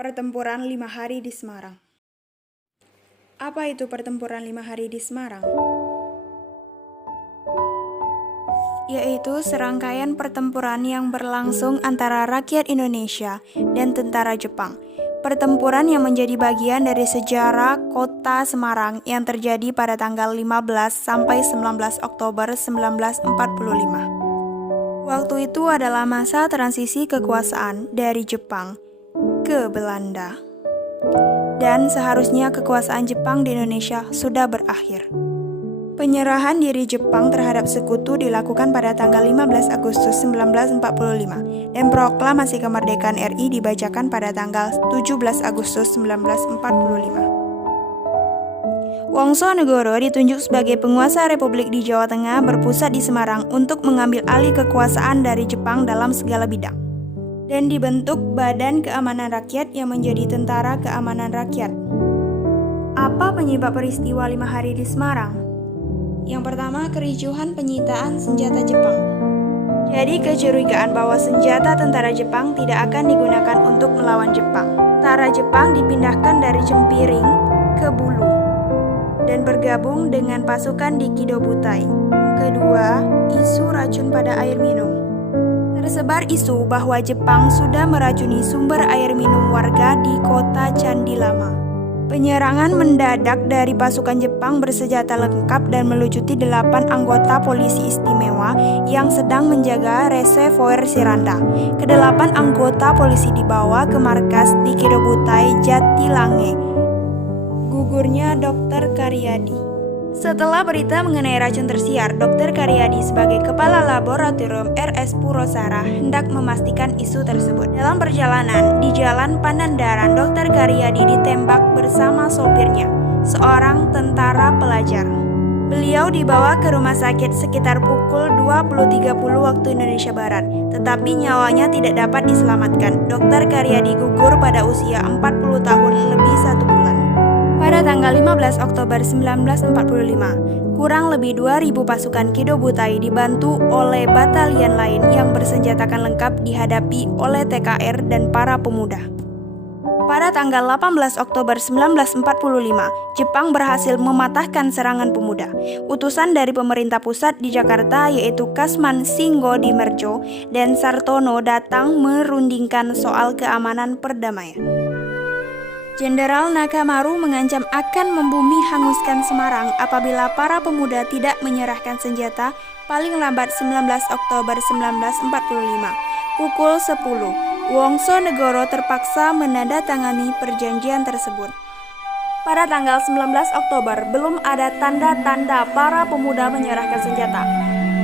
Pertempuran 5 hari di Semarang. Apa itu pertempuran 5 hari di Semarang? Yaitu serangkaian pertempuran yang berlangsung antara rakyat Indonesia dan tentara Jepang. Pertempuran yang menjadi bagian dari sejarah kota Semarang yang terjadi pada tanggal 15 sampai 19 Oktober 1945. Waktu itu adalah masa transisi kekuasaan dari Jepang ke Belanda. Dan seharusnya kekuasaan Jepang di Indonesia sudah berakhir. Penyerahan diri Jepang terhadap sekutu dilakukan pada tanggal 15 Agustus 1945 dan proklamasi kemerdekaan RI dibacakan pada tanggal 17 Agustus 1945. Wongsonegoro ditunjuk sebagai penguasa Republik di Jawa Tengah berpusat di Semarang untuk mengambil alih kekuasaan dari Jepang dalam segala bidang. Dan dibentuk Badan Keamanan Rakyat yang menjadi Tentara Keamanan Rakyat. Apa penyebab peristiwa 5 hari di Semarang? Yang pertama, kericuhan penyitaan senjata Jepang. Jadi kecurigaan bahwa senjata tentara Jepang tidak akan digunakan untuk melawan Jepang. Tentara Jepang dipindahkan dari Cempiring ke Bulu dan bergabung dengan pasukan di Kidobutai. Kedua, isu racun pada air minum. Tersebar isu bahwa Jepang sudah meracuni sumber air minum warga di kota Candi Lama. Penyerangan mendadak dari pasukan Jepang bersenjata lengkap dan melucuti 8 anggota polisi istimewa yang sedang menjaga reservoir Siranda. Kedelapan anggota polisi dibawa ke markas di Kidobutai, Jatilange. Gugurnya Dr. Karyadi. Setelah berita mengenai racun tersiar, Dr. Karyadi sebagai Kepala Laboratorium RS Purwosara hendak memastikan isu tersebut. Dalam perjalanan di Jalan Pangandaran, Dr. Karyadi ditembak bersama sopirnya, seorang tentara pelajar. Beliau dibawa ke rumah sakit sekitar pukul 20.30 waktu Indonesia Barat, tetapi nyawanya tidak dapat diselamatkan. Dr. Karyadi gugur pada usia 40 tahun lebih 1 bulan. Pada tanggal 15 Oktober 1945, kurang lebih 2.000 pasukan Kidobutai dibantu oleh batalion lain yang bersenjatakan lengkap dihadapi oleh TKR dan para pemuda. Pada tanggal 18 Oktober 1945, Jepang berhasil mematahkan serangan pemuda. Utusan dari pemerintah pusat di Jakarta yaitu Kasman Singgodimerjo dan Sartono datang merundingkan soal keamanan perdamaian. Jenderal Nakamaru mengancam akan membumi hanguskan Semarang apabila para pemuda tidak menyerahkan senjata paling lambat 19 Oktober 1945. Pukul 10, Wongsonegoro terpaksa menandatangani perjanjian tersebut. Pada tanggal 19 Oktober belum ada tanda-tanda para pemuda menyerahkan senjata.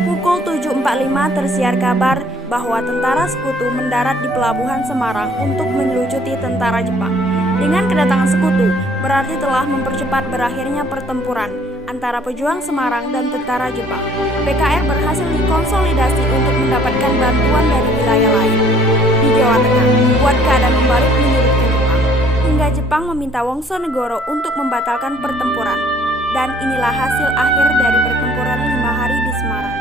Pukul 7.45 tersiar kabar bahwa tentara sekutu mendarat di pelabuhan Semarang untuk melucuti tentara Jepang. Dengan kedatangan sekutu, berarti telah mempercepat berakhirnya pertempuran antara pejuang Semarang dan tentara Jepang. PKR berhasil dikonsolidasi untuk mendapatkan bantuan dari wilayah lain di Jawa Tengah, membuat keadaan membaik menyulitkan Jepang. Hingga Jepang meminta Wongsonegoro untuk membatalkan pertempuran. Dan inilah hasil akhir dari pertempuran 5 hari di Semarang.